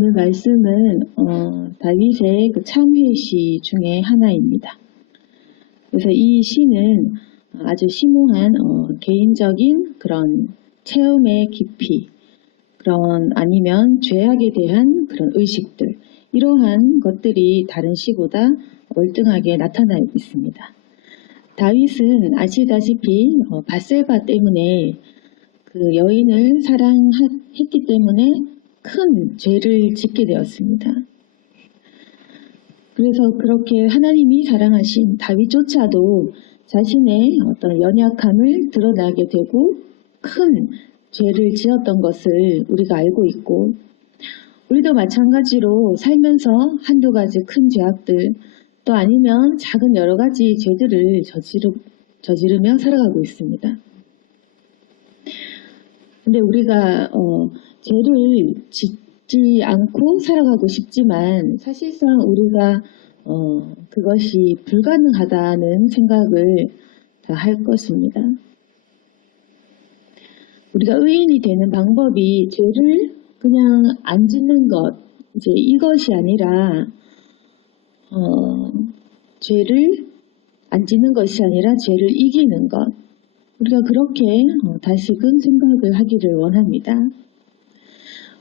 오늘 말씀은 다윗의 그 참회시 중에 하나입니다. 그래서 이 시는 아주 심오한 개인적인 그런 체험의 깊이, 그런 아니면 죄악에 대한 그런 의식들, 이러한 것들이 다른 시보다 월등하게 나타나 있습니다. 다윗은 아시다시피 밧세바 때문에 그 여인을 사랑했기 때문에 큰 죄를 짓게 되었습니다. 그래서 그렇게 하나님이 사랑하신 다윗조차도 자신의 어떤 연약함을 드러나게 되고 큰 죄를 지었던 것을 우리가 알고 있고, 우리도 마찬가지로 살면서 한두 가지 큰 죄악들, 또 아니면 작은 여러 가지 죄들을 저지르며 살아가고 있습니다. 근데 우리가 죄를 짓지 않고 살아가고 싶지만 사실상 우리가 그것이 불가능하다는 생각을 다 할 것입니다. 우리가 의인이 되는 방법이 죄를 그냥 안 짓는 것, 이제 이것이 아니라 죄를 안 짓는 것이 아니라 죄를 이기는 것, 우리가 그렇게 다시금 생각을 하기를 원합니다.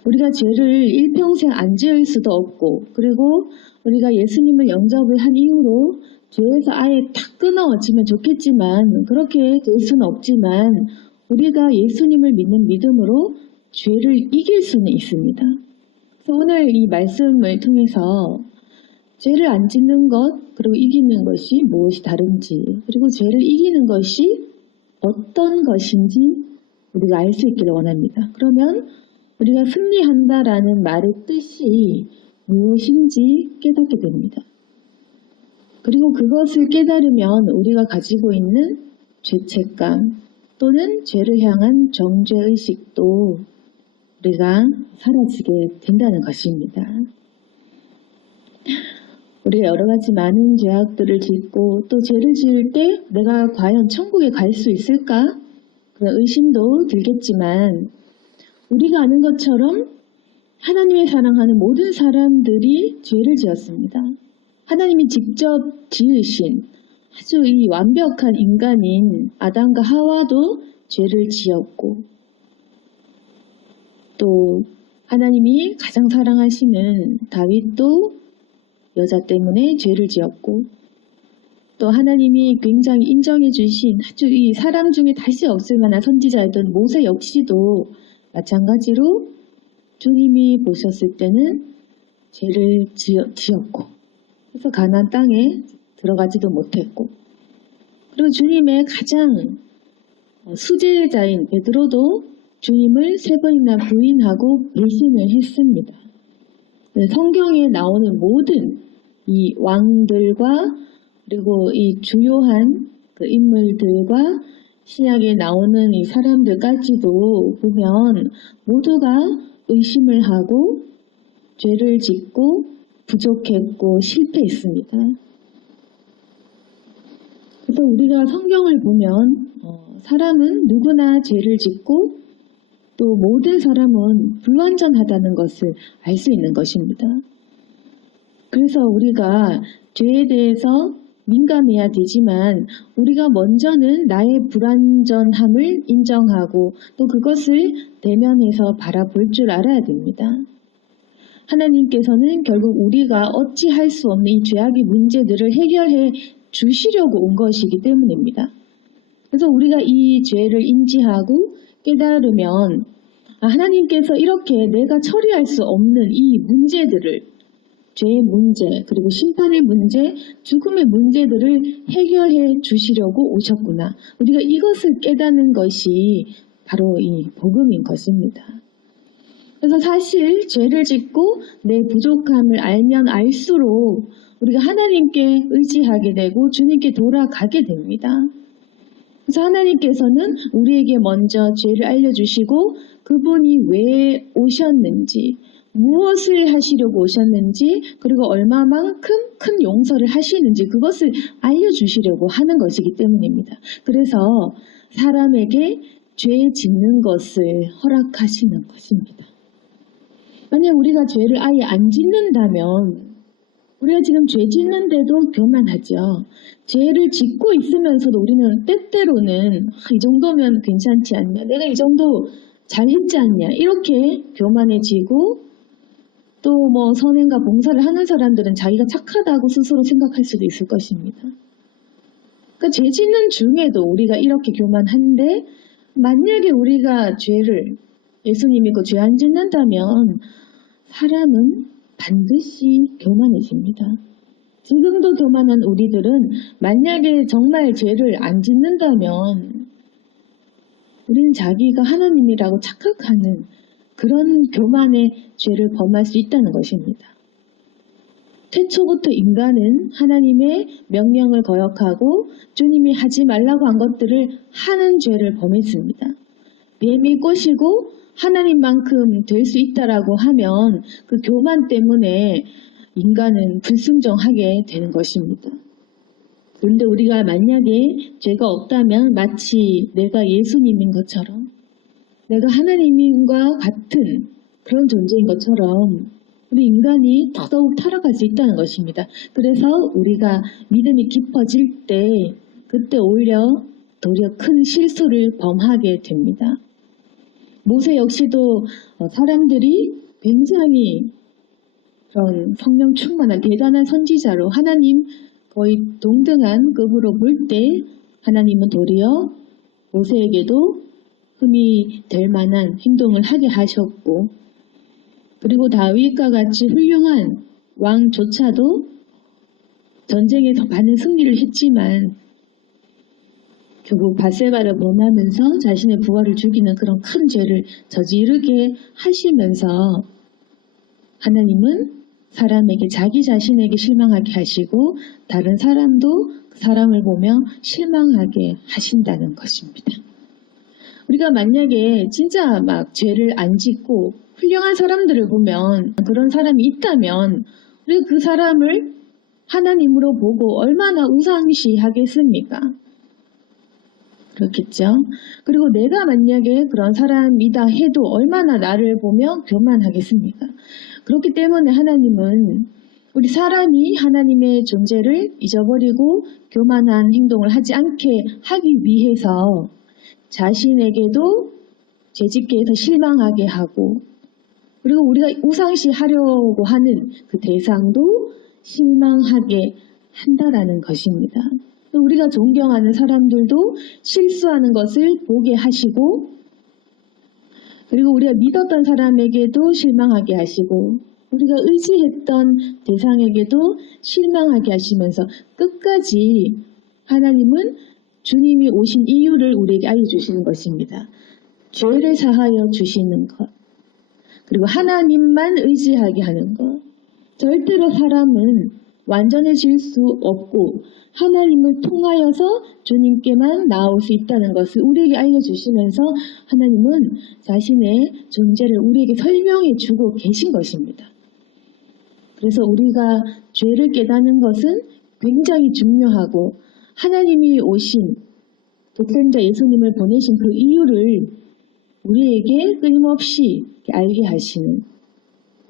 우리가 죄를 일평생 안 지을 수도 없고, 그리고 우리가 예수님을 영접을 한 이후로 죄에서 아예 탁 끊어지면 좋겠지만 그렇게 될 수는 없지만 우리가 예수님을 믿는 믿음으로 죄를 이길 수는 있습니다. 그래서 오늘 이 말씀을 통해서 죄를 안 짓는 것, 그리고 이기는 것이 무엇이 다른지, 그리고 죄를 이기는 것이 어떤 것인지 우리가 알 수 있기를 원합니다. 그러면 우리가 승리한다라는 말의 뜻이 무엇인지 깨닫게 됩니다. 그리고 그것을 깨달으면 우리가 가지고 있는 죄책감 또는 죄를 향한 정죄의식도 우리가 사라지게 된다는 것입니다. 우리가 여러 가지 많은 죄악들을 짓고 또 죄를 지을 때 내가 과연 천국에 갈 수 있을까? 그런 의심도 들겠지만 우리가 아는 것처럼 하나님의 사랑하는 모든 사람들이 죄를 지었습니다. 하나님이 직접 지으신 아주 이 완벽한 인간인 아담과 하와도 죄를 지었고, 또 하나님이 가장 사랑하시는 다윗도 여자 때문에 죄를 지었고, 또 하나님이 굉장히 인정해 주신 아주 이 사람 중에 다시 없을 만한 선지자였던 모세 역시도 마찬가지로 주님이 보셨을 때는 죄를 지었고, 그래서 가나안 땅에 들어가지도 못했고, 그리고 주님의 가장 수제자인 베드로도 주님을 3번이나 부인하고 배신을 했습니다. 성경에 나오는 모든 이 왕들과 그리고 이 주요한 그 인물들과 신약에 나오는 이 사람들까지도 보면 모두가 의심을 하고 죄를 짓고 부족했고 실패했습니다. 그래서 우리가 성경을 보면 사람은 누구나 죄를 짓고 또 모든 사람은 불완전하다는 것을 알 수 있는 것입니다. 그래서 우리가 죄에 대해서 민감해야 되지만 우리가 먼저는 나의 불완전함을 인정하고 또 그것을 대면해서 바라볼 줄 알아야 됩니다. 하나님께서는 결국 우리가 어찌할 수 없는 이 죄악의 문제들을 해결해 주시려고 온 것이기 때문입니다. 그래서 우리가 이 죄를 인지하고 깨달으면 하나님께서 이렇게 내가 처리할 수 없는 이 문제들을, 죄의 문제, 그리고 심판의 문제, 죽음의 문제들을 해결해 주시려고 오셨구나. 우리가 이것을 깨닫는 것이 바로 이 복음인 것입니다. 그래서 사실 죄를 짓고 내 부족함을 알면 알수록 우리가 하나님께 의지하게 되고 주님께 돌아가게 됩니다. 그래서 하나님께서는 우리에게 먼저 죄를 알려주시고 그분이 왜 오셨는지, 무엇을 하시려고 오셨는지, 그리고 얼마만큼 큰 용서를 하시는지 그것을 알려주시려고 하는 것이기 때문입니다. 그래서 사람에게 죄 짓는 것을 허락하시는 것입니다. 만약 우리가 죄를 아예 안 짓는다면 우리가 지금 죄 짓는데도 교만하죠. 죄를 짓고 있으면서도 우리는 때때로는 이 정도면 괜찮지 않냐, 내가 이 정도 잘했지 않냐, 이렇게 교만해지고, 또 뭐 선행과 봉사를 하는 사람들은 자기가 착하다고 스스로 생각할 수도 있을 것입니다. 그러니까 죄 짓는 중에도 우리가 이렇게 교만한데, 만약에 우리가 죄를 예수님 믿고 죄 안 짓는다면 사람은 반드시 교만해집니다. 지금도 교만한 우리들은 만약에 정말 죄를 안 짓는다면 우리는 자기가 하나님이라고 착각하는 그런 교만의 죄를 범할 수 있다는 것입니다. 태초부터 인간은 하나님의 명령을 거역하고 주님이 하지 말라고 한 것들을 하는 죄를 범했습니다. 뱀이 꼬시고 하나님만큼 될 수 있다라고 하면 그 교만 때문에 인간은 불순종하게 되는 것입니다. 그런데 우리가 만약에 죄가 없다면 마치 내가 예수님인 것처럼, 내가 하나님과 같은 그런 존재인 것처럼 우리 인간이 더더욱 타락할 수 있다는 것입니다. 그래서 우리가 믿음이 깊어질 때 그때 오히려 도리어 큰 실수를 범하게 됩니다. 모세 역시도 사람들이 굉장히 그런 성령 충만한 대단한 선지자로 하나님 거의 동등한 급으로 볼 때 하나님은 도리어 모세에게도 흠이 될 만한 행동을 하게 하셨고, 그리고 다윗과 같이 훌륭한 왕조차도 전쟁에서 많은 승리를 했지만 결국 밧세바를 범하면서 자신의 부하를 죽이는 그런 큰 죄를 저지르게 하시면서 하나님은 사람에게, 자기 자신에게 실망하게 하시고 다른 사람도 그 사람을 보며 실망하게 하신다는 것입니다. 우리가 만약에 진짜 막 죄를 안 짓고 훌륭한 사람들을 보면, 그런 사람이 있다면 우리가 그 사람을 하나님으로 보고 얼마나 우상시하겠습니까? 그렇겠죠. 그리고 내가 만약에 그런 사람이다 해도 얼마나 나를 보며 교만하겠습니까? 그렇기 때문에 하나님은 우리 사람이 하나님의 존재를 잊어버리고 교만한 행동을 하지 않게 하기 위해서 자신에게도 죄짓게 해서 실망하게 하고, 그리고 우리가 우상시 하려고 하는 그 대상도 실망하게 한다라는 것입니다. 우리가 존경하는 사람들도 실수하는 것을 보게 하시고, 그리고 우리가 믿었던 사람에게도 실망하게 하시고, 우리가 의지했던 대상에게도 실망하게 하시면서 끝까지 하나님은 주님이 오신 이유를 우리에게 알려주시는 것입니다. 죄를 사하여 주시는 것, 그리고 하나님만 의지하게 하는 것. 절대로 사람은 완전해질 수 없고 하나님을 통하여서 주님께만 나올 수 있다는 것을 우리에게 알려주시면서 하나님은 자신의 존재를 우리에게 설명해 주고 계신 것입니다. 그래서 우리가 죄를 깨닫는 것은 굉장히 중요하고, 하나님이 오신 독생자 예수님을 보내신 그 이유를 우리에게 끊임없이 알게 하시는,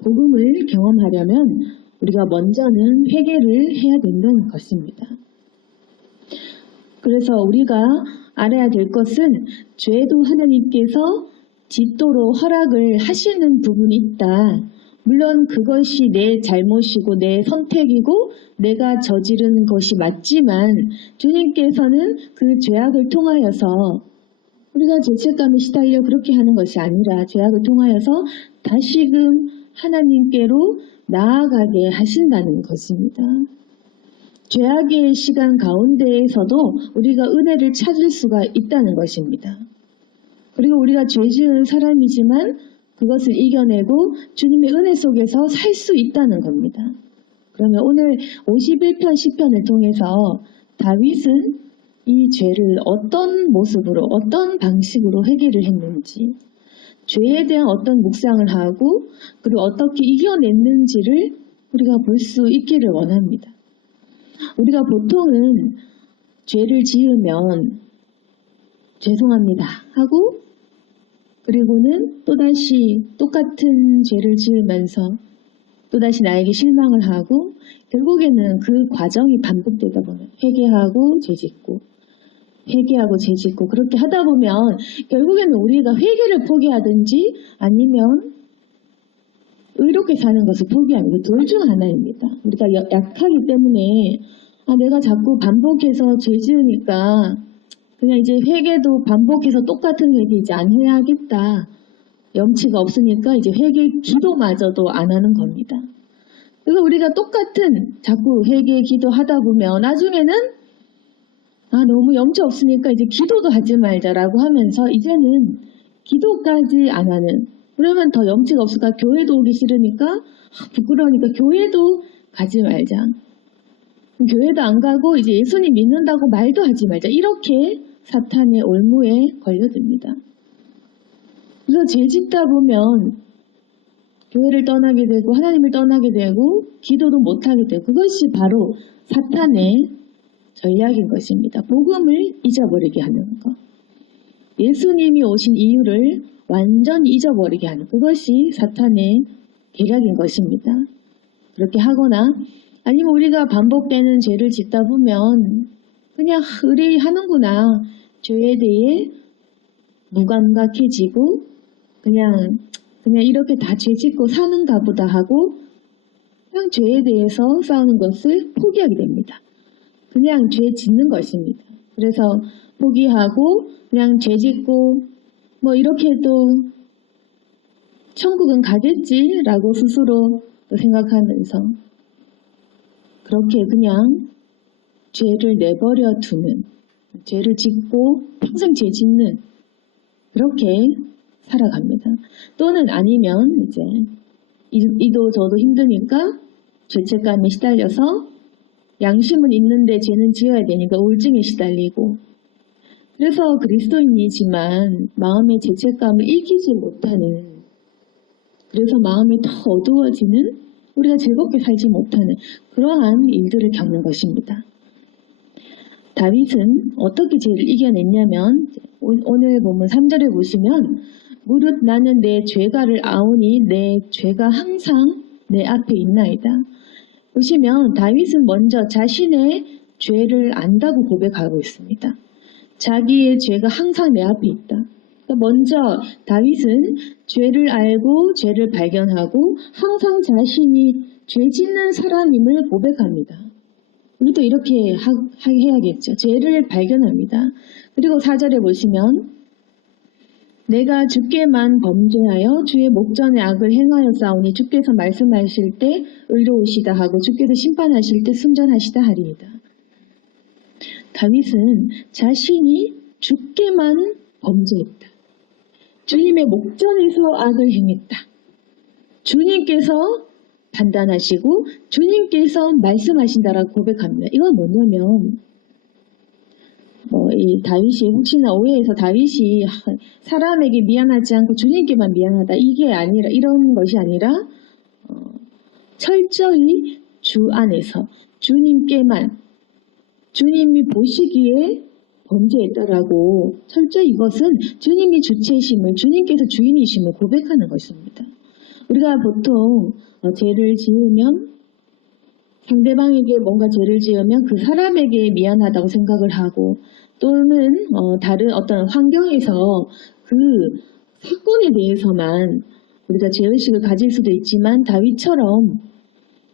복음을 경험하려면 우리가 먼저는 회개를 해야 된다는 것입니다. 그래서 우리가 알아야 될 것은 죄도 하나님께서 짓도록 허락을 하시는 부분이 있다. 물론 그것이 내 잘못이고 내 선택이고 내가 저지른 것이 맞지만 주님께서는 그 죄악을 통하여서 우리가 죄책감에 시달려 그렇게 하는 것이 아니라 죄악을 통하여서 다시금 하나님께로 나아가게 하신다는 것입니다. 죄악의 시간 가운데에서도 우리가 은혜를 찾을 수가 있다는 것입니다. 그리고 우리가 죄 지은 사람이지만 그것을 이겨내고 주님의 은혜 속에서 살 수 있다는 겁니다. 그러면 오늘 51편 시편을 통해서 다윗은 이 죄를 어떤 모습으로, 어떤 방식으로 해결을 했는지, 죄에 대한 어떤 묵상을 하고 그리고 어떻게 이겨냈는지를 우리가 볼 수 있기를 원합니다. 우리가 보통은 죄를 지으면 죄송합니다 하고 그리고는 또다시 똑같은 죄를 지으면서 또다시 나에게 실망을 하고 결국에는 그 과정이 반복되다 보면 회개하고 죄짓고 회개하고 죄짓고 그렇게 하다 보면 결국에는 우리가 회개를 포기하든지 아니면 의롭게 사는 것을 포기하는 그 둘 중 하나입니다. 우리가 약하기 때문에 내가 자꾸 반복해서 죄 지으니까 그냥 이제 회개도 반복해서 똑같은 회개 이제 안 해야겠다. 염치가 없으니까 이제 회개 기도마저도 안 하는 겁니다. 그래서 우리가 똑같은 자꾸 회개 기도하다 보면 나중에는 너무 염치 없으니까 이제 기도도 하지 말자라고 하면서 이제는 기도까지 안 하는 그러면 더 염치가 없으니까 교회도 오기 싫으니까 부끄러우니까 교회도 가지 말자. 교회도 안 가고 이제 예수님 믿는다고 말도 하지 말자. 이렇게 사탄의 올무에 걸려듭니다. 그래서 죄 짓다 보면 교회를 떠나게 되고 하나님을 떠나게 되고 기도도 못하게 되고 그것이 바로 사탄의 전략인 것입니다. 복음을 잊어버리게 하는 것. 예수님이 오신 이유를 완전히 잊어버리게 하는 그것이 사탄의 계략인 것입니다. 그렇게 하거나 아니면 우리가 반복되는 죄를 짓다 보면 그냥 의뢰하는구나. 죄에 대해 무감각해지고 그냥 이렇게 다 죄 짓고 사는가 보다 하고 그냥 죄에 대해서 싸우는 것을 포기하게 됩니다. 그냥 죄 짓는 것입니다. 그래서 포기하고 그냥 죄 짓고 뭐 이렇게 해도 천국은 가겠지라고 스스로 생각하면서 그렇게 그냥 죄를 내버려 두는 죄를 짓고 평생 죄 짓는 그렇게 살아갑니다. 또는 아니면 이제 이도 저도 힘드니까 죄책감에 시달려서 양심은 있는데 죄는 지어야 되니까 우울증에 시달리고 그래서 그리스도인이지만 마음의 죄책감을 이기지 못하는 그래서 마음이 더 어두워지는 우리가 즐겁게 살지 못하는 그러한 일들을 겪는 것입니다. 다윗은 어떻게 죄를 이겨냈냐면 오늘 본문 3절에 보시면 무릇 나는 내 죄가를 아오니 내 죄가 항상 내 앞에 있나이다. 보시면 다윗은 먼저 자신의 죄를 안다고 고백하고 있습니다. 자기의 죄가 항상 내 앞에 있다. 먼저 다윗은 죄를 알고 죄를 발견하고 항상 자신이 죄 짓는 사람임을 고백합니다. 우리도 이렇게 해야겠죠. 죄를 발견합니다. 그리고 4절에 보시면 내가 주께만 범죄하여 주의 목전에 악을 행하여 싸우니 주께서 말씀하실 때 의로우시다 하고 주께서 심판하실 때 순전하시다 하리이다. 다윗은 자신이 주께만 범죄했다. 주님의 목전에서 악을 행했다. 주님께서 판단하시고 주님께서 말씀하신다라고 고백합니다. 이건 뭐냐면 이 다윗이 혹시나 오해해서 다윗이 사람에게 미안하지 않고 주님께만 미안하다 이게 아니라 이런 것이 아니라 철저히 주 안에서 주님께만 주님이 보시기에 범죄했다라고 철저히 이것은 주님이 주체심을 주님께서 주인이심을 고백하는 것입니다. 우리가 보통 죄를 지으면 상대방에게 뭔가 죄를 지으면 그 사람에게 미안하다고 생각을 하고 또는 다른 어떤 환경에서 그 사건에 대해서만 우리가 죄의식을 가질 수도 있지만 다윗처럼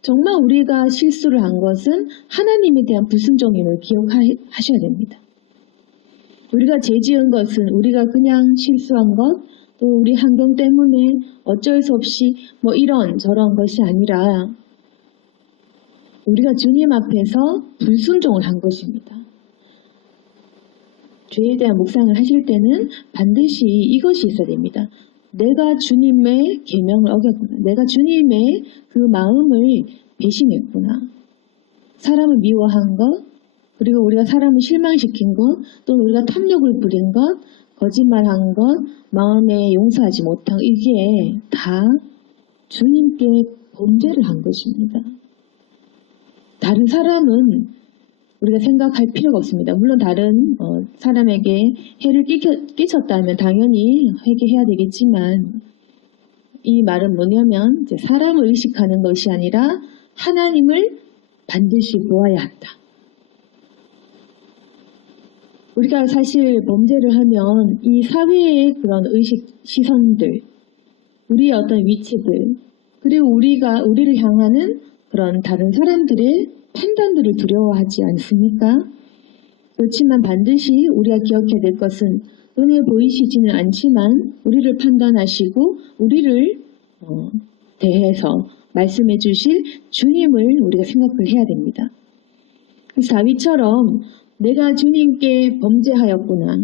정말 우리가 실수를 한 것은 하나님에 대한 불순종임을 기억하셔야 됩니다. 우리가 죄 지은 것은 우리가 그냥 실수한 것, 또 우리 환경 때문에 어쩔 수 없이 이런 저런 것이 아니라 우리가 주님 앞에서 불순종을 한 것입니다. 죄에 대한 묵상을 하실 때는 반드시 이것이 있어야 됩니다. 내가 주님의 계명을 어겼구나. 내가 주님의 그 마음을 배신했구나. 사람을 미워한 것, 그리고 우리가 사람을 실망시킨 것, 또는 우리가 탐욕을 부린 것, 거짓말한 것, 마음에 용서하지 못한 것, 이게 다 주님께 범죄를 한 것입니다. 다른 사람은 우리가 생각할 필요가 없습니다. 물론 다른 사람에게 해를 끼쳤다면 당연히 회개해야 되겠지만 이 말은 뭐냐면 이제 사람을 의식하는 것이 아니라 하나님을 반드시 보아야 한다. 우리가 사실 범죄를 하면 이 사회의 그런 의식 시선들, 우리의 어떤 위치들, 그리고 우리를 향하는 그런 다른 사람들의 판단들을 두려워하지 않습니까? 그렇지만 반드시 우리가 기억해야 될 것은 눈에 보이시지는 않지만 우리를 판단하시고 우리를 대해서 말씀해 주실 주님을 우리가 생각을 해야 됩니다. 그래서 다윗처럼 내가 주님께 범죄하였구나.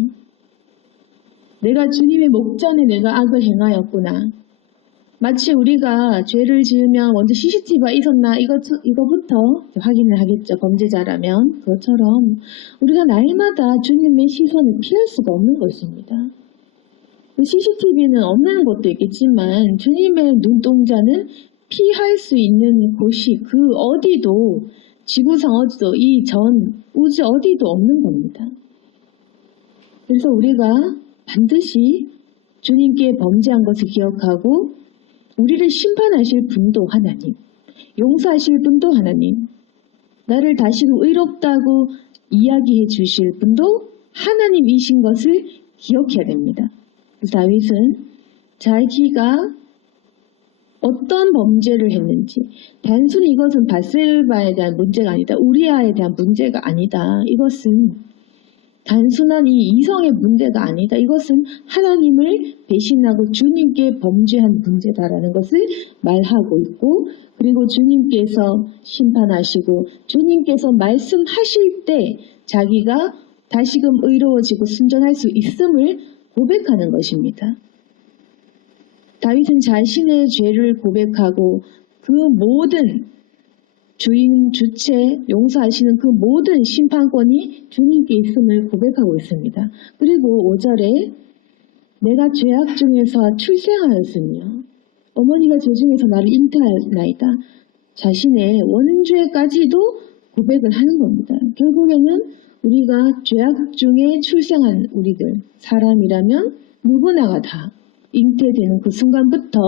내가 주님의 목전에 내가 악을 행하였구나. 마치 우리가 죄를 지으면 먼저 CCTV가 있었나 이거부터 확인을 하겠죠. 범죄자라면. 그것처럼 우리가 날마다 주님의 시선을 피할 수가 없는 것입니다. CCTV는 없는 것도 있겠지만 주님의 눈동자는 피할 수 있는 곳이 그 어디도 지구상 어디도 이 전 우주 어디도 없는 겁니다. 그래서 우리가 반드시 주님께 범죄한 것을 기억하고 우리를 심판하실 분도 하나님, 용서하실 분도 하나님, 나를 다시금 의롭다고 이야기해 주실 분도 하나님이신 것을 기억해야 됩니다. 그래서 다윗은 자기가 어떤 범죄를 했는지 단순히 이것은 밧세바에 대한 문제가 아니다. 우리아에 대한 문제가 아니다. 이것은 단순한 이 이성의 문제가 아니다. 이것은 하나님을 배신하고 주님께 범죄한 문제다라는 것을 말하고 있고 그리고 주님께서 심판하시고 주님께서 말씀하실 때 자기가 다시금 의로워지고 순전할 수 있음을 고백하는 것입니다. 다윗은 자신의 죄를 고백하고 그 모든 주인, 주체, 용서하시는 그 모든 심판권이 주님께 있음을 고백하고 있습니다. 그리고 5절에 내가 죄악 중에서 출생하였으며 어머니가 죄 중에서 나를 잉태하였나이다. 자신의 원죄까지도 고백을 하는 겁니다. 결국에는 우리가 죄악 중에 출생한 우리들, 사람이라면 누구나가 다 잉태되는 그 순간부터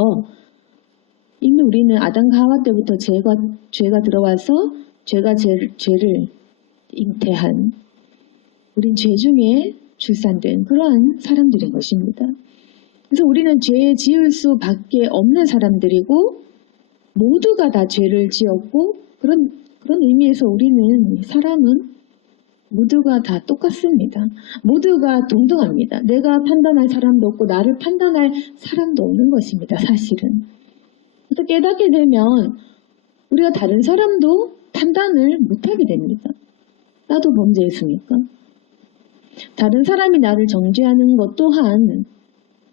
이미 우리는 아담과 하와 때부터 죄가 들어와서 죄가 죄를 잉태한 우린 죄 중에 출산된 그러한 사람들인 것입니다. 그래서 우리는 죄 지을 수밖에 없는 사람들이고 모두가 다 죄를 지었고 그런 의미에서 우리는 사람은 모두가 다 똑같습니다. 모두가 동등합니다. 내가 판단할 사람도 없고 나를 판단할 사람도 없는 것입니다. 사실은. 그래서 깨닫게 되면 우리가 다른 사람도 판단을 못하게 됩니다. 나도 범죄했으니까. 다른 사람이 나를 정죄하는 것 또한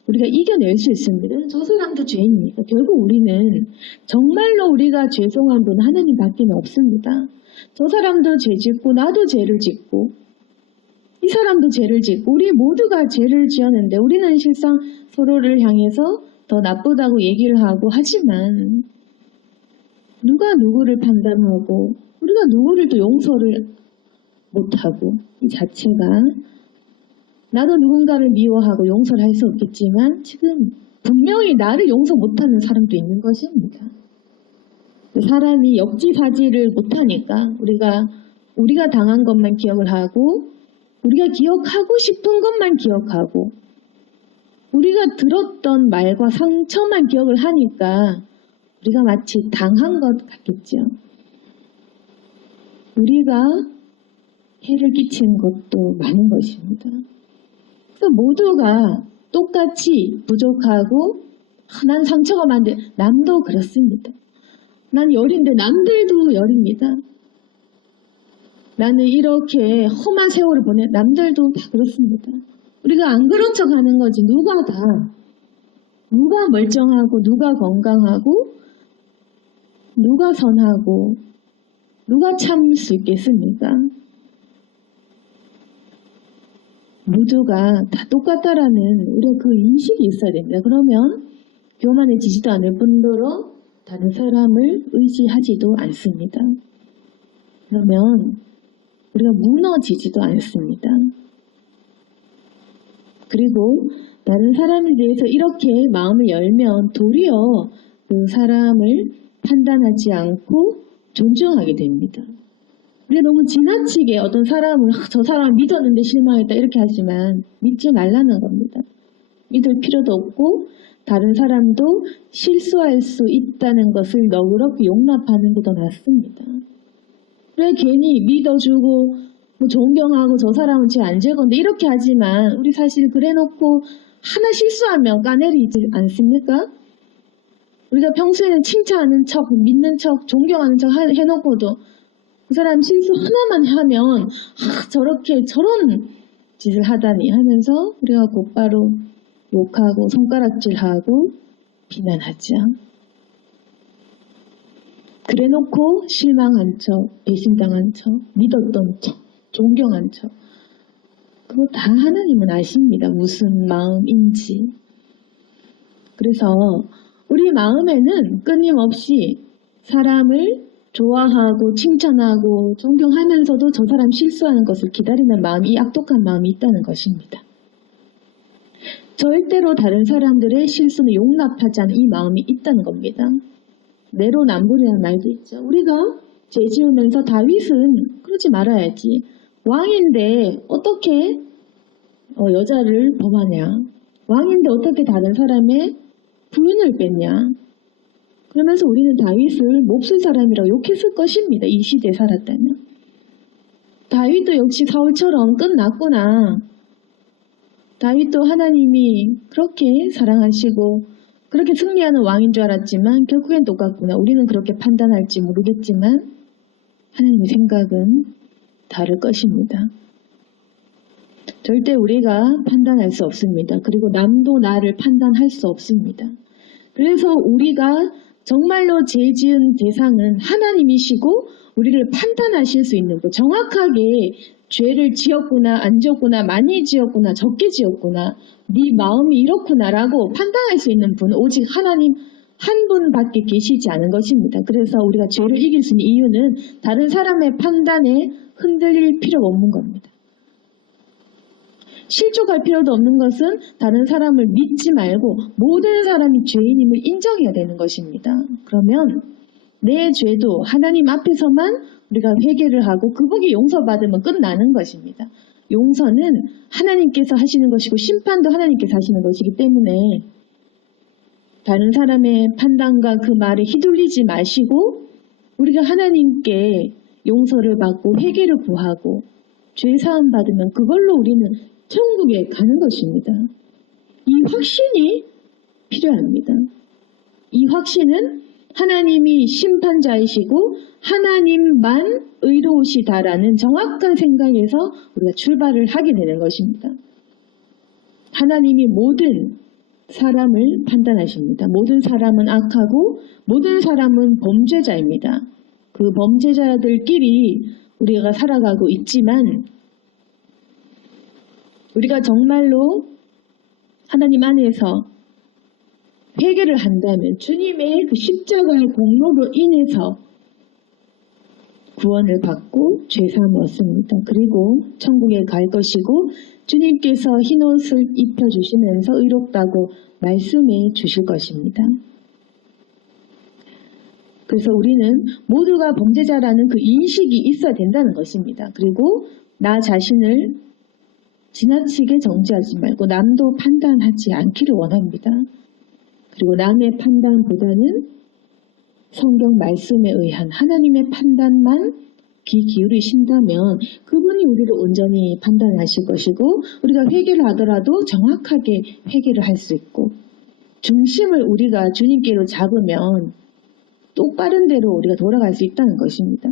우리가 이겨낼 수 있습니다. 저 사람도 죄인입니다. 결국 우리는 정말로 우리가 죄송한 분은 하나님밖에 없습니다. 저 사람도 죄 짓고 나도 죄를 짓고 이 사람도 죄를 짓고 우리 모두가 죄를 지었는데 우리는 실상 서로를 향해서 더 나쁘다고 얘기를 하고 하지만 누가 누구를 판단하고 우리가 누구를 또 용서를 못하고 이 자체가 나도 누군가를 미워하고 용서를 할 수 없겠지만 지금 분명히 나를 용서 못하는 사람도 있는 것입니다. 사람이 역지사지를 못하니까 우리가 당한 것만 기억을 하고 우리가 기억하고 싶은 것만 기억하고 우리가 들었던 말과 상처만 기억을 하니까 우리가 마치 당한 것 같겠죠. 우리가 해를 끼친 것도 많은 것입니다. 그래서 모두가 똑같이 부족하고 난 상처가 많은데 남도 그렇습니다. 난 열인데 남들도 열입니다. 나는 이렇게 험한 세월을 보내 남들도 다 그렇습니다. 우리가 안 그런 척 하는 거지 누가 멀쩡하고 누가 건강하고 누가 선하고 누가 참을 수 있겠습니까? 모두가 다 똑같다라는 우리가 그 인식이 있어야 됩니다. 그러면 교만해지지도 않을 뿐더러 다른 사람을 의지하지도 않습니다. 그러면 우리가 무너지지도 않습니다. 그리고 다른 사람에 대해서 이렇게 마음을 열면 도리어 그 사람을 판단하지 않고 존중하게 됩니다. 우리가 너무 지나치게 어떤 사람을 저 사람을 믿었는데 실망했다 이렇게 하지만 믿지 말라는 겁니다. 믿을 필요도 없고 다른 사람도 실수할 수 있다는 것을 너그럽게 용납하는 게 더 낫습니다. 왜 괜히 믿어주고 뭐 존경하고 저 사람은 제 안 죄건데 이렇게 하지만 우리 사실 그래놓고 하나 실수하면 까내리지 않습니까? 우리가 평소에는 칭찬하는 척, 믿는 척, 존경하는 척 해놓고도 그 사람 실수 하나만 하면 저렇게 저런 짓을 하다니 하면서 우리가 곧바로 욕하고 손가락질하고 비난하죠. 그래놓고 실망한 척, 배신당한 척, 믿었던 척, 존경한 척. 그거 다 하나님은 아십니다. 무슨 마음인지. 그래서 우리 마음에는 끊임없이 사람을 좋아하고 칭찬하고 존경하면서도 저 사람 실수하는 것을 기다리는 마음이, 이 악독한 마음이 있다는 것입니다. 절대로 다른 사람들의 실수는 용납하지 않는 이 마음이 있다는 겁니다. 내로남불이라는 말도 있죠. 우리가 죄 지으면서 다윗은 그러지 말아야지. 왕인데 어떻게 여자를 범하냐. 왕인데 어떻게 다른 사람의 부인을 뺐냐. 그러면서 우리는 다윗을 몹쓸 사람이라고 욕했을 것입니다. 이 시대에 살았다면. 다윗도 역시 사울처럼 끝났구나. 다윗도 하나님이 그렇게 사랑하시고 그렇게 승리하는 왕인 줄 알았지만 결국엔 똑같구나. 우리는 그렇게 판단할지 모르겠지만 하나님의 생각은 다를 것입니다. 절대 우리가 판단할 수 없습니다. 그리고 남도 나를 판단할 수 없습니다. 그래서 우리가 정말로 죄 지은 대상은 하나님이시고 우리를 판단하실 수 있는 것, 정확하게 죄를 지었구나 안 지었구나 많이 지었구나 적게 지었구나 네 마음이 이렇구나라고 판단할 수 있는 분은 오직 하나님 한 분밖에 계시지 않은 것입니다. 그래서 우리가 죄를 이길 수 있는 이유는 다른 사람의 판단에 흔들릴 필요가 없는 겁니다. 실족할 필요도 없는 것은 다른 사람을 믿지 말고 모든 사람이 죄인임을 인정해야 되는 것입니다. 그러면 내 죄도 하나님 앞에서만 우리가 회개를 하고 그분이 용서받으면 끝나는 것입니다. 용서는 하나님께서 하시는 것이고 심판도 하나님께서 하시는 것이기 때문에 다른 사람의 판단과 그 말에 휘둘리지 마시고 우리가 하나님께 용서를 받고 회개를 구하고 죄사함 받으면 그걸로 우리는 천국에 가는 것입니다. 이 확신이 필요합니다. 이 확신은 하나님이 심판자이시고 하나님만 의로우시다라는 정확한 생각에서 우리가 출발을 하게 되는 것입니다. 하나님이 모든 사람을 판단하십니다. 모든 사람은 악하고 모든 사람은 범죄자입니다. 그 범죄자들끼리 우리가 살아가고 있지만 우리가 정말로 하나님 안에서 회개를 한다면 주님의 그 십자가의 공로로 인해서 구원을 받고 죄사함을 얻습니다. 그리고 천국에 갈 것이고 주님께서 흰옷을 입혀주시면서 의롭다고 말씀해 주실 것입니다. 그래서 우리는 모두가 범죄자라는 그 인식이 있어야 된다는 것입니다. 그리고 나 자신을 지나치게 정죄하지 말고 남도 판단하지 않기를 원합니다. 그리고 남의 판단보다는 성경 말씀에 의한 하나님의 판단만 귀 기울이신다면 그분이 우리를 온전히 판단하실 것이고 우리가 회개를 하더라도 정확하게 회개를 할 수 있고 중심을 우리가 주님께로 잡으면 똑바른 대로 우리가 돌아갈 수 있다는 것입니다.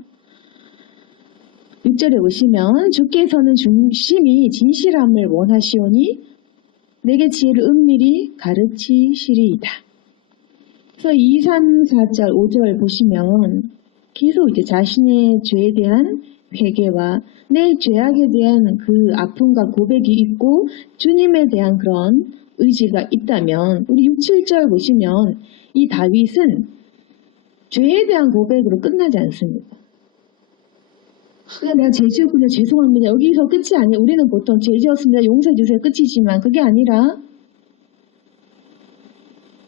6절에 보시면 주께서는 중심이 진실함을 원하시오니 내게 지혜를 은밀히 가르치시리이다. 그래서 2, 3, 4절, 5절 보시면 계속 이제 자신의 죄에 대한 회개와 내 죄악에 대한 그 아픔과 고백이 있고 주님에 대한 그런 의지가 있다면 우리 6, 7절 보시면 이 다윗은 죄에 대한 고백으로 끝나지 않습니다. 그냥 내가 죄 지었군요. 죄송합니다. 여기서 끝이 아니에요. 우리는 보통 죄 지었습니다. 용서해 주세요. 끝이지만 그게 아니라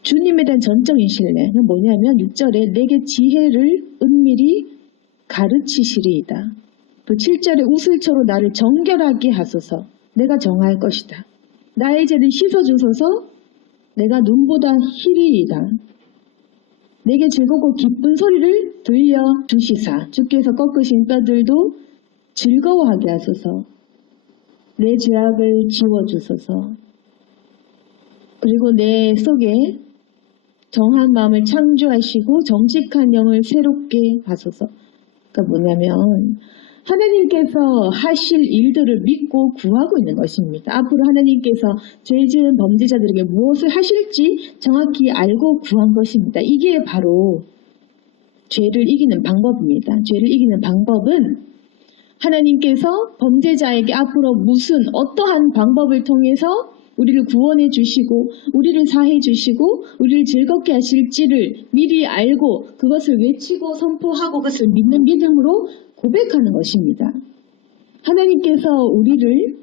주님에 대한 전적인 신뢰는 뭐냐면 6절에 내게 지혜를 은밀히 가르치시리이다. 또 7절에 우슬초로 나를 정결하게 하소서. 내가 정할 것이다. 나의 죄를 씻어주소서. 내가 눈보다 희리이다. 내게 즐겁고 기쁜 소리를 들려주시사. 주께서 꺾으신 뼈들도 즐거워하게 하소서. 내 죄악을 지워주소서. 그리고 내 속에 정한 마음을 창조하시고 정직한 영을 새롭게 하소서. 그러니까 뭐냐면 하나님께서 하실 일들을 믿고 구하고 있는 것입니다. 앞으로 하나님께서 죄 지은 범죄자들에게 무엇을 하실지 정확히 알고 구한 것입니다. 이게 바로 죄를 이기는 방법입니다. 죄를 이기는 방법은 하나님께서 범죄자에게 앞으로 무슨 어떠한 방법을 통해서 우리를 구원해 주시고 우리를 사해 주시고 우리를 즐겁게 하실지를 미리 알고 그것을 외치고 선포하고 그것을 믿는 믿음으로 고백하는 것입니다. 하나님께서 우리를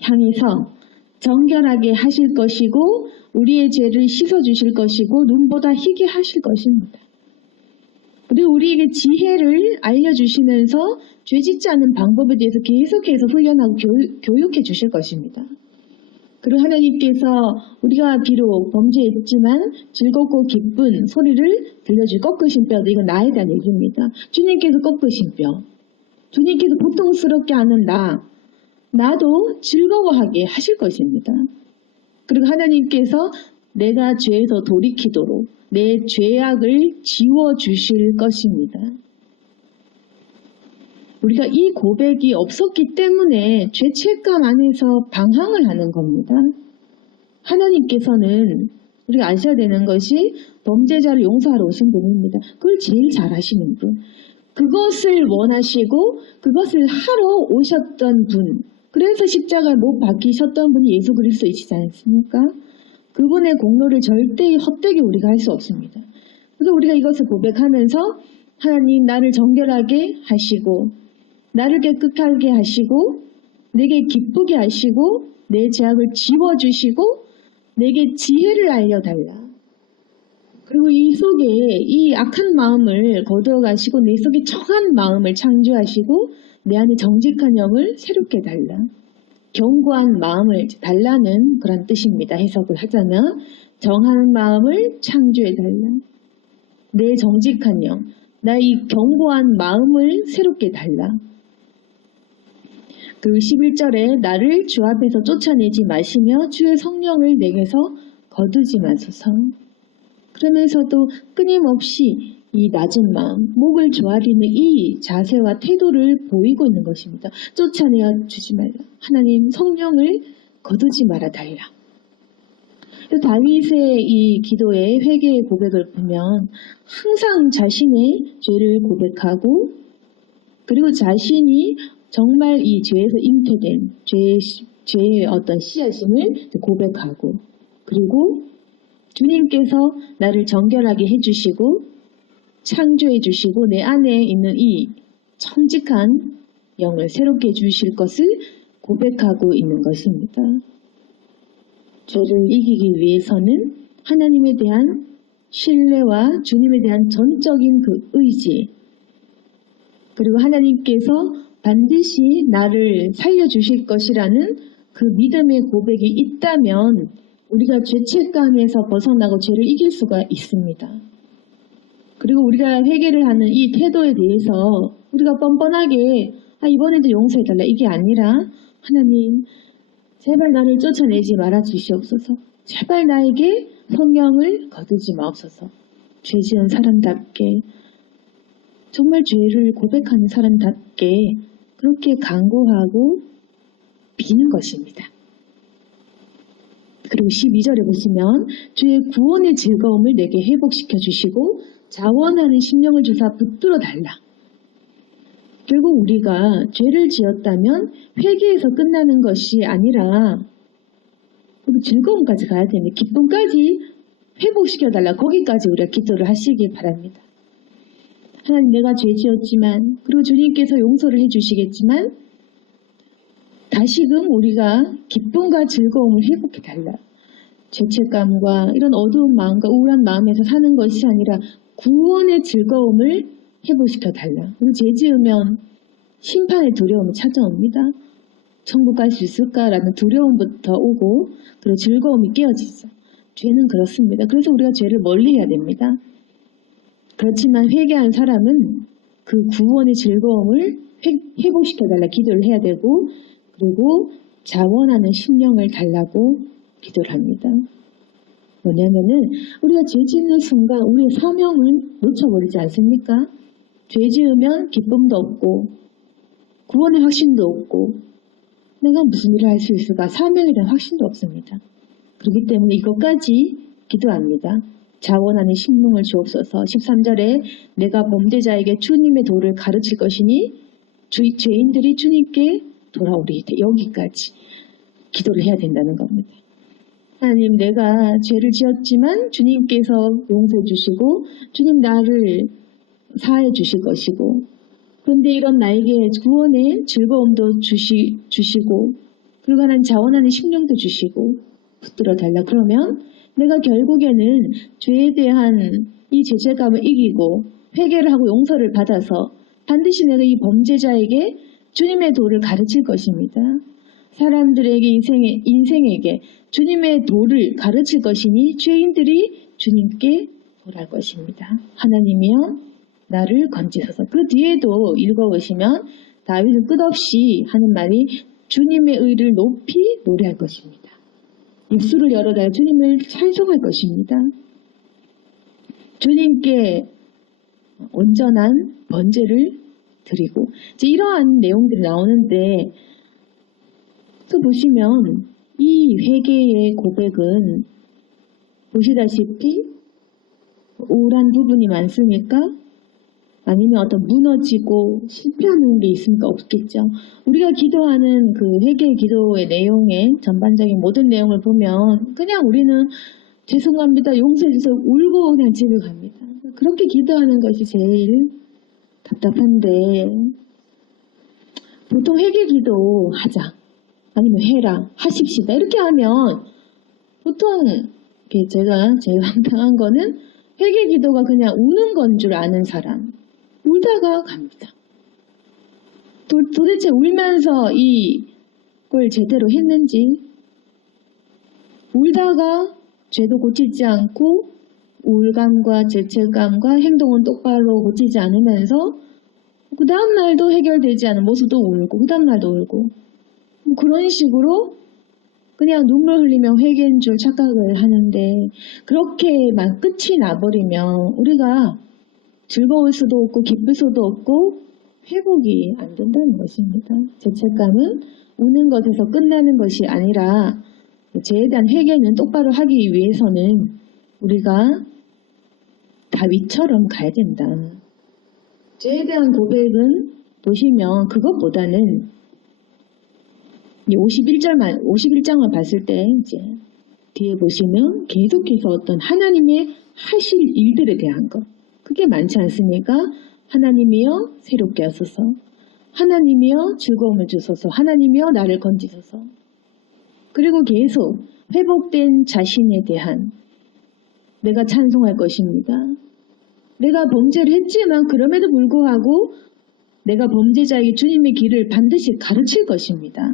향해서 정결하게 하실 것이고 우리의 죄를 씻어주실 것이고 눈보다 희게 하실 것입니다. 그리고 우리에게 지혜를 알려주시면서 죄 짓지 않는 방법에 대해서 계속해서 훈련하고 교육해 주실 것입니다. 그리고 하나님께서 우리가 비록 범죄했지만 즐겁고 기쁜 소리를 들려줄 꺾으신 뼈도 이건 나에 대한 얘기입니다. 주님께서 꺾으신 뼈. 주님께서 고통스럽게 하는 나도 즐거워하게 하실 것입니다. 그리고 하나님께서 내가 죄에서 돌이키도록 내 죄악을 지워주실 것입니다. 우리가 이 고백이 없었기 때문에 죄책감 안에서 방황을 하는 겁니다. 하나님께서는 우리가 아셔야 되는 것이 범죄자를 용서하러 오신 분입니다. 그걸 제일 잘 아시는 분. 그것을 원하시고 그것을 하러 오셨던 분. 그래서 십자가에 못 박히셨던 분이 예수 그리스도이시지 않습니까? 그분의 공로를 절대 헛되게 우리가 할 수 없습니다. 그래서 우리가 이것을 고백하면서 하나님 나를 정결하게 하시고 나를 깨끗하게 하시고 내게 기쁘게 하시고 내 죄악을 지워주시고 내게 지혜를 알려달라. 그리고 이 속에 이 악한 마음을 거두어 가시고 내 속에 정한 마음을 창조하시고 내 안에 정직한 영을 새롭게 달라. 견고한 마음을 달라는 그런 뜻입니다. 해석을 하자면 정한 마음을 창조해 달라. 내 정직한 영, 나의 견고한 마음을 새롭게 달라. 그리고 11절에 나를 주 앞에서 쫓아내지 마시며 주의 성령을 내게서 거두지 마소서. 그러면서도 끊임없이 이 낮은 마음, 목을 조아리는 이 자세와 태도를 보이고 있는 것입니다. 쫓아내어 주지 말라. 하나님 성령을 거두지 말아 달라. 다윗의 이 기도의 회개의 고백을 보면 항상 자신의 죄를 고백하고 그리고 자신이 정말 이 죄에서 잉태된 죄의 어떤 씨앗임을 고백하고 그리고 주님께서 나를 정결하게 해주시고 창조해 주시고 내 안에 있는 이 정직한 영을 새롭게 해주실 것을 고백하고 있는 것입니다. 죄를 이기기 위해서는 하나님에 대한 신뢰와 주님에 대한 전적인 그 의지 그리고 하나님께서 반드시 나를 살려주실 것이라는 그 믿음의 고백이 있다면 우리가 죄책감에서 벗어나고 죄를 이길 수가 있습니다. 그리고 우리가 회개를 하는 이 태도에 대해서 우리가 뻔뻔하게 이번에도 용서해달라 이게 아니라 하나님 제발 나를 쫓아내지 말아 주시옵소서. 제발 나에게 성령을 거두지 마옵소서. 죄 지은 사람답게 정말 죄를 고백하는 사람답게 그렇게 간구하고 비는 것입니다. 그리고 12절에 보시면 주의 구원의 즐거움을 내게 회복시켜 주시고 자원하는 심령을 주사 붙들어 달라. 결국 우리가 죄를 지었다면 회개에서 끝나는 것이 아니라 즐거움까지 가야 되는데 기쁨까지 회복시켜 달라. 거기까지 우리가 기도를 하시기 바랍니다. 하나님 내가 죄 지었지만 그리고 주님께서 용서를 해주시겠지만 다시금 우리가 기쁨과 즐거움을 회복해 달라. 죄책감과 이런 어두운 마음과 우울한 마음에서 사는 것이 아니라 구원의 즐거움을 회복시켜 달라. 우리 죄 지으면 심판의 두려움이 찾아옵니다. 천국 갈 수 있을까라는 두려움부터 오고 그리고 즐거움이 깨어지죠. 죄는 그렇습니다. 그래서 우리가 죄를 멀리해야 됩니다. 그렇지만 회개한 사람은 그 구원의 즐거움을 회복시켜달라 기도를 해야 되고 그리고 자원하는 심령을 달라고 기도를 합니다. 뭐냐면은 우리가 죄 짓는 순간 우리의 사명을 놓쳐버리지 않습니까? 죄 지으면 기쁨도 없고 구원의 확신도 없고 내가 무슨 일을 할 수 있을까? 사명에 대한 확신도 없습니다. 그렇기 때문에 이것까지 기도합니다. 자원하는 심령을 주옵소서. 13절에 내가 범죄자에게 주님의 도를 가르칠 것이니 죄인들이 주님께 돌아오리. 여기까지 기도를 해야 된다는 겁니다. 하나님 내가 죄를 지었지만 주님께서 용서해 주시고 주님 나를 사해 주실 것이고 그런데 이런 나에게 구원의 즐거움도 주시고 그리고 하나님 자원하는 심령도 주시고 붙들어 달라. 그러면 내가 결국에는 죄에 대한 이 죄책감을 이기고 회개를 하고 용서를 받아서 반드시 내가 이 범죄자에게 주님의 도를 가르칠 것입니다. 사람들에게 인생에게 주님의 도를 가르칠 것이니 죄인들이 주님께 돌아갈 것입니다. 하나님이여 나를 건지소서. 그 뒤에도 읽어보시면 다윗은 끝없이 하는 말이 주님의 의를 높이 노래할 것입니다. 입술을 열어다가 주님을 찬송할 것입니다. 주님께 온전한 번제를 드리고 이제 이러한 내용들이 나오는데 또 보시면 이 회개의 고백은 보시다시피 우울한 부분이 많습니까? 아니면 어떤 무너지고 실패하는 게 있습니까? 없겠죠. 우리가 기도하는 그 회개의 기도의 내용의 전반적인 모든 내용을 보면 그냥 우리는 죄송합니다. 용서해주세요. 울고 그냥 집에 갑니다. 그렇게 기도하는 것이 제일 답답한데 보통 회개 기도 하자. 아니면 해라. 하십시다. 이렇게 하면 보통 제가 제일 황당한 거는 회개 기도가 그냥 우는 건 줄 아는 사람. 울다가 갑니다. 도대체 울면서 이걸 제대로 했는지 울다가 죄도 고치지 않고 우울감과 죄책감과 행동은 똑바로 고치지 않으면서 그 다음날도 해결되지 않은 모습도 울고 그 다음날도 울고 뭐 그런 식으로 그냥 눈물 흘리며 회개인 줄 착각을 하는데 그렇게만 끝이 나버리면 우리가 즐거울 수도 없고 기쁠 수도 없고 회복이 안 된다는 것입니다. 죄책감은 우는 것에서 끝나는 것이 아니라 죄에 대한 회개는 똑바로 하기 위해서는 우리가 다윗처럼 가야 된다. 죄에 대한 고백은 보시면 그것보다는 51장만 봤을 때 이제 뒤에 보시면 계속해서 어떤 하나님의 하실 일들에 대한 것 그게 많지 않습니까? 하나님이여 새롭게 하소서 하나님이여 즐거움을 주소서 하나님이여 나를 건지소서 그리고 계속 회복된 자신에 대한 내가 찬송할 것입니다. 내가 범죄를 했지만 그럼에도 불구하고 내가 범죄자에게 주님의 길을 반드시 가르칠 것입니다.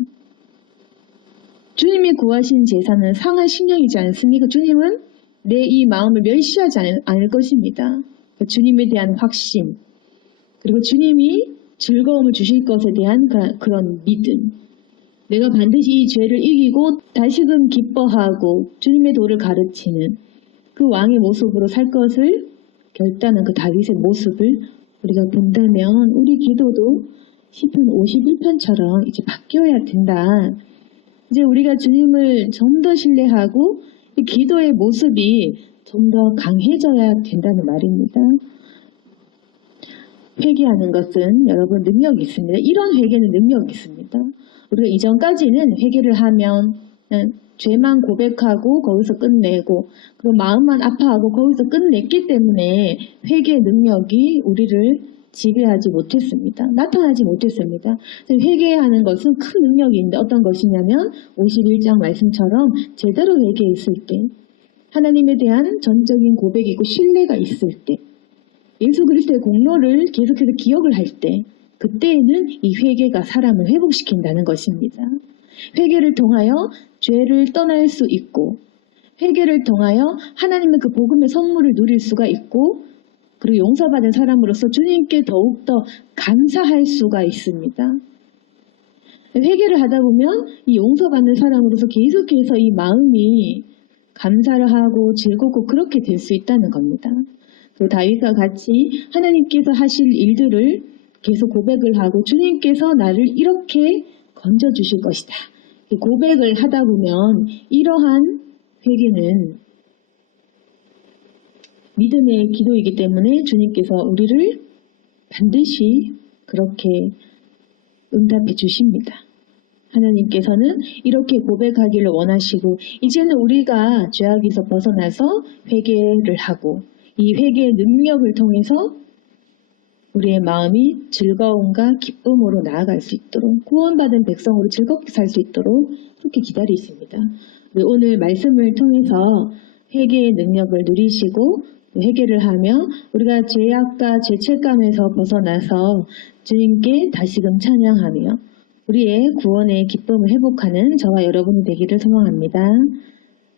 주님이 구하신 제사는 상한 심령이지 않습니까? 주님은 내 이 마음을 멸시하지 않을 것입니다. 주님에 대한 확신 그리고 주님이 즐거움을 주실 것에 대한 그런 믿음 내가 반드시 이 죄를 이기고 다시금 기뻐하고 주님의 도를 가르치는 그 왕의 모습으로 살 것을 결단한 그 다윗의 모습을 우리가 본다면 우리 기도도 시편 51편처럼 이제 바뀌어야 된다. 이제 우리가 주님을 좀 더 신뢰하고 이 기도의 모습이 좀 더 강해져야 된다는 말입니다. 회개하는 것은 여러분 능력이 있습니다. 이런 회개는 능력이 있습니다. 우리가 이전까지는 회개를 하면 죄만 고백하고 거기서 끝내고 그리고 마음만 아파하고 거기서 끝냈기 때문에 회개의 능력이 우리를 지배하지 못했습니다. 나타나지 못했습니다. 회개하는 것은 큰 능력이 있는데 어떤 것이냐면 51장 말씀처럼 제대로 회개했을 때 하나님에 대한 전적인 고백이고 신뢰가 있을 때 예수 그리스도의 공로를 계속해서 기억을 할 때 그때에는 이 회개가 사람을 회복시킨다는 것입니다. 회개를 통하여 죄를 떠날 수 있고 회개를 통하여 하나님의 그 복음의 선물을 누릴 수가 있고 그리고 용서받은 사람으로서 주님께 더욱더 감사할 수가 있습니다. 회개를 하다 보면 이 용서받는 사람으로서 계속해서 이 마음이 감사를 하고 즐겁고 그렇게 될 수 있다는 겁니다. 그리고 다윗과 같이 하나님께서 하실 일들을 계속 고백을 하고 주님께서 나를 이렇게 건져주실 것이다. 고백을 하다 보면 이러한 회개는 믿음의 기도이기 때문에 주님께서 우리를 반드시 그렇게 응답해 주십니다. 하나님께서는 이렇게 고백하기를 원하시고 이제는 우리가 죄악에서 벗어나서 회개를 하고 이 회개의 능력을 통해서 우리의 마음이 즐거움과 기쁨으로 나아갈 수 있도록 구원받은 백성으로 즐겁게 살 수 있도록 그렇게 기다리십니다. 오늘 말씀을 통해서 회개의 능력을 누리시고 회개를 하며 우리가 죄악과 죄책감에서 벗어나서 주님께 다시금 찬양하며 우리의 구원의 기쁨을 회복하는 저와 여러분이 되기를 소망합니다.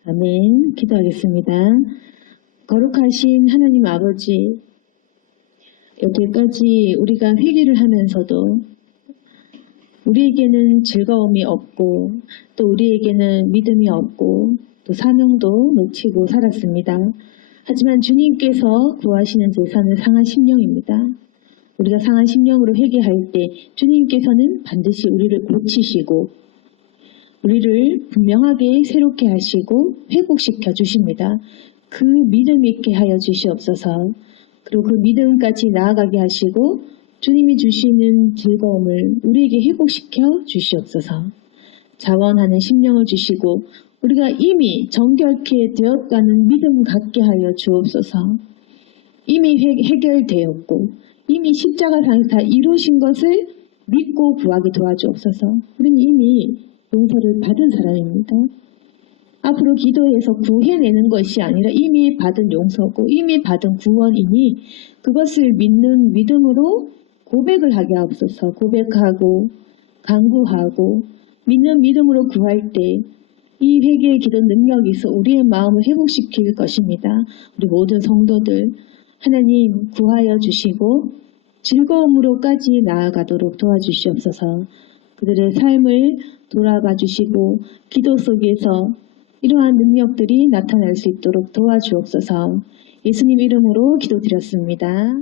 아멘. 기도하겠습니다. 거룩하신 하나님 아버지, 여태까지 우리가 회개를 하면서도 우리에게는 즐거움이 없고 또 우리에게는 믿음이 없고 또 사명도 놓치고 살았습니다. 하지만 주님께서 구하시는 제사는 상한 심령입니다. 우리가 상한 심령으로 회개할 때 주님께서는 반드시 우리를 고치시고 우리를 분명하게 새롭게 하시고 회복시켜 주십니다. 그 믿음 있게 하여 주시옵소서. 그리고 그 믿음까지 나아가게 하시고 주님이 주시는 즐거움을 우리에게 회복시켜 주시옵소서. 자원하는 심령을 주시고 우리가 이미 정결케 되었다는 믿음 갖게 하여 주옵소서. 이미 해결되었고 이미 십자가상에서 다 이루신 것을 믿고 구하게 도와주옵소서. 우리는 이미 용서를 받은 사람입니다. 앞으로 기도해서 구해내는 것이 아니라 이미 받은 용서고 이미 받은 구원이니 그것을 믿는 믿음으로 고백을 하게 하옵소서. 고백하고 간구하고 믿는 믿음으로 구할 때 이 회개의 기도 능력이 있어 우리의 마음을 회복시킬 것입니다. 우리 모든 성도들 하나님 구하여 주시고 즐거움으로까지 나아가도록 도와주시옵소서. 그들의 삶을 돌아봐 주시고 기도 속에서 이러한 능력들이 나타날 수 있도록 도와주옵소서. 예수님 이름으로 기도드렸습니다.